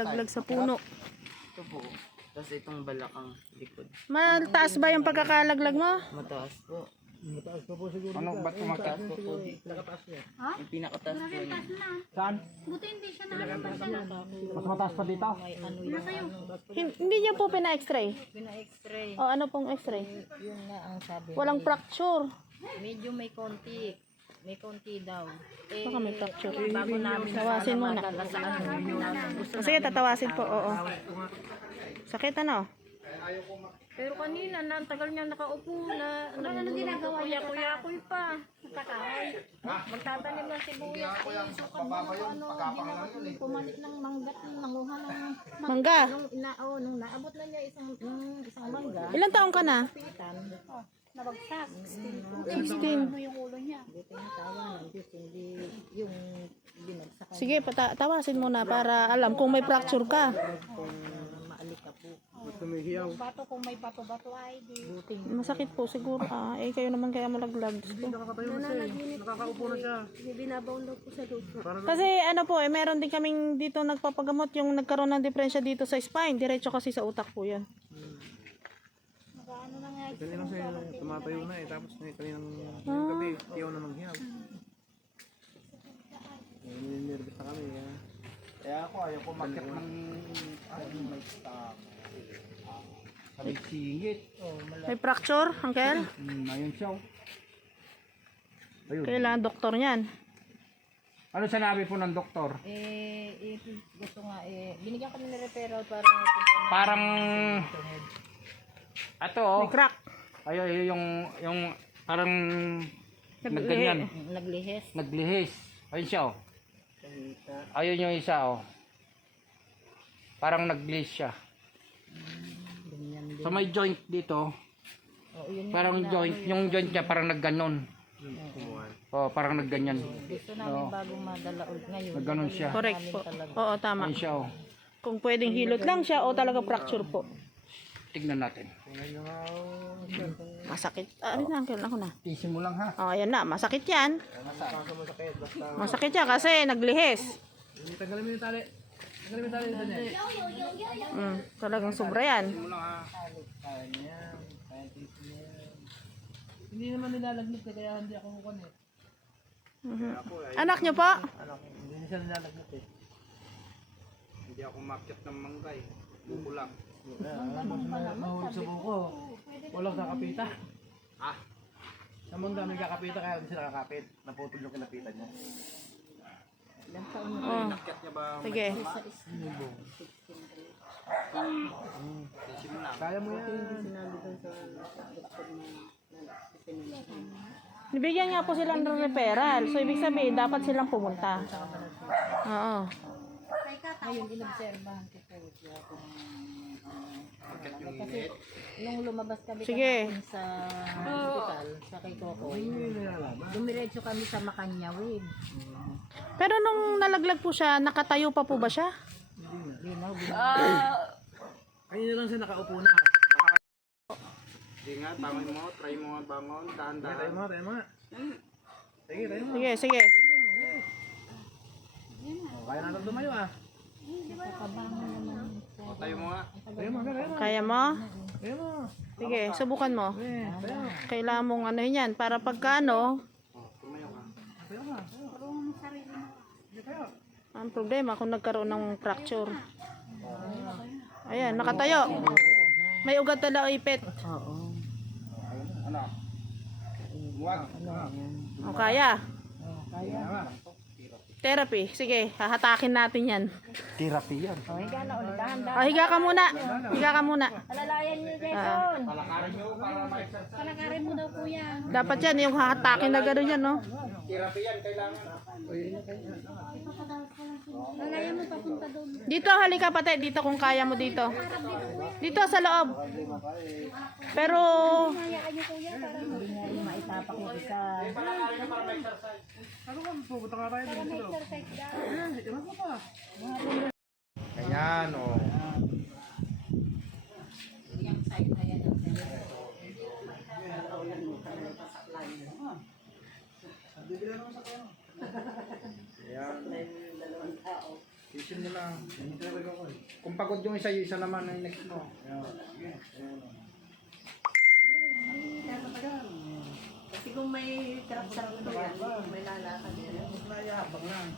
Nalaglag sa puno. Ito po. Tapos itong balakang likod. Mataas ba yung pagkakalaglag mo? Mataas po. Mataas pa po siguro. Ano ba't Mataas tumakas? po po dito. Nakataas niya. Yung pinakataas po yun. Saan? Buti hindi siya nakakataas. Mas mataas pa dito? Hindi niyo po pina-x-ray? Pina-x-ray. O ano pong x-ray? Yun nga ang sabi. Walang fracture. Medyo may konti. May konti daw. Eh, Baka may fracture. bago namin Tawasin mo na. madala sa ano. Sige, tatawasin po. Oo. Sakit ano? Pero kanina, na, ang tagal niya nakaupo na. Ano ginagawa niya? Kuya-kuya pa. Magtatanim ng sibuyas. Sukat mo na ano. Pumalit ng mangga. Nanguha ng Mangga. nung naabot na niya isang mangga. Ilang taong ka na? Pitan. Nabagsak. 16. Yung ulo niya. Buti ng tawa ng Diyos. Hindi yung binagsakan. Sige, tawasin mo na para alam kung may fracture ka. Kung maalik ka po. Bato kung may bato-bato ay di. Buting. Masakit po siguro. Kayo naman kaya malaglag. Nakakatayo na siya eh. Nakakaupo na siya. Binabaw daw po sa loob. Kasi ano po, meron din kaming dito nagpapagamot yung nagkaroon ng diferensya dito sa spine. Diretso kasi sa utak po yan. Ano na nga. Kanina siya tumatayo na eh. Tapos kaninang gabi, tiyaw na ng hiyaw. Nervous na kami. Kaya ako ayaw ko makit ng may stock. Sabi singit. May fracture, uncle? Ayun siya. Ayun. Kailangan doktor niyan. Ano sinabi po ng doktor? Gusto nga binigyan kami ng referral para punta na. Parang ato oh. May crack. Ay yung parang nagganyan, Naglihes. naglihis. Ayun siya oh. Ayun yung isa oh. Parang naglihis siya. So may joint dito. Yun Parang joint, yung joint niya parang nagganon. Oh, parang nagganyan. gusto namin bagong madala ulit ngayon. Nagganon siya. Correct po. Oo, tama. Ayun siya oh. Kung pwedeng hilot lang siya o talaga fracture po. Tignan natin. Masakit. Ano na, uncle? Ako na. Tisin mo lang ha. Oh, ayan na. Masakit yan. Masakit yan kasi naglihis. Tanggalin mo yung tali. Tanggalin mo yung tali doon eh. Talagang sobra yan. Hindi naman nilalagnat eh, kaya hindi ako kukunin. Anak niyo po? Hindi niya siya nilalagnat eh. Hindi ako makit ng manggay. Buko lang. Mahulog sa buko. Walang kakapita. Sa mangga may kakapita kaya hindi siya nakakapit. Naputol yung kinapitan niya. Oh. Sige. Kaya mo yan. Nibigyan nga po sila ng referral. So, ibig sabihin, dapat silang pumunta. Oo. Ngayon, inobserbahan ko po siya kung kasi nung lumabas kami Sige. kahapon sa hospital, sa kay Kokoy, dumiretso kami sa Makanyawid. Pero nung nalaglag po siya, nakatayo pa po ba siya? Kanina lang siya nakaupo na. Hindi nga, bangon mo. Try mo nga bangon. Dahan-dahan. Tayo mo, tayo mo. Sige, tayo mo. Sige, sige. Kaya natin tumayo ah. O, tayo mo nga. Tayo mo, tayo mo. Kaya mo? Tayo mo. Sige, subukan mo. Tayo mo. Kailangan mong ano yan, para pagka ano, Tumayo ka. Tayo mo. ang problema kung nagkaroon ng fracture. Ayan, nakatayo. May ugat na ipit. Ano? Huwag. O, kaya. Therapy. Sige, hahatakin natin yan. Therapy yan. Higa na ulit, dahan-dahan. O, higa ka muna. Higa ka muna. Alalayan niyo, Jason. Palakarin nyo para ma-exercise. Palakarin mo daw kuya. Dapat yan, yung hahatakin na gano'n yan, no? Therapy yan, kailangan. Lalayan mo papunta doon. Dito, halika pati. Dito kung kaya mo dito. Dito sa loob. Pero, Hayaan niyo kuya para Maitapak yung isa. Ano ka? Pupunta ka tayo dito. exercise daw. Ayan, o. Yung side na yan. Ayan. Tisin mo lang. pagod yung isa naman yung next mo. Kasi kung may crack sa ulo yan, may lalakad yan. Nayabang lang.